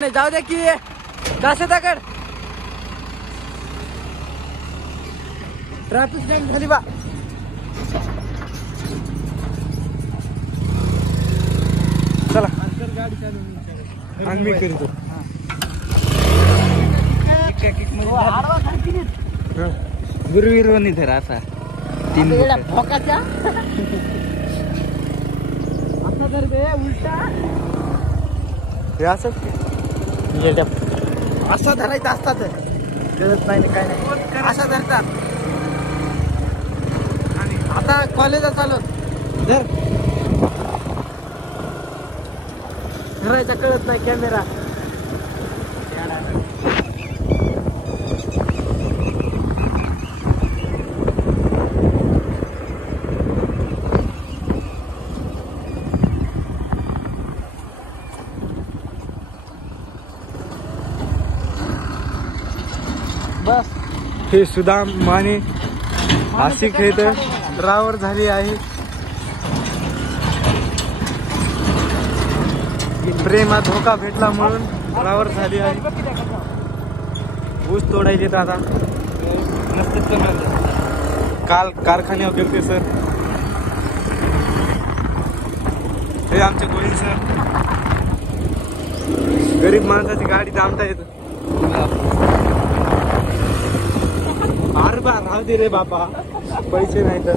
जाऊ दे की जासे दगड ट्रॅफिक जॅम झाली बा. चला गाडी चालू मी करतो. गुरुवीर धर असा तीन फोकाचा असा जर उलटा असा धरायचा असतात कळत नाही ना काय नाही असा धरतात. आणि आता कॉलेजला चालत धर धरायचा कळत नाही कॅमेरा. बस हे सुदाम माने आशिक हे तर ड्रायव्हर झाली आहे. प्रेमात धोका भेटला म्हणून ड्रायव्हर झाली आहे. ऊस तोडायचे आता काल कारखान्यावर गेलते सर. हे आमचे गोविंद सर. गरीब माणसाची गाडी थांबता येत. बार बार राहू दे रे बाबा पैसे नाही तर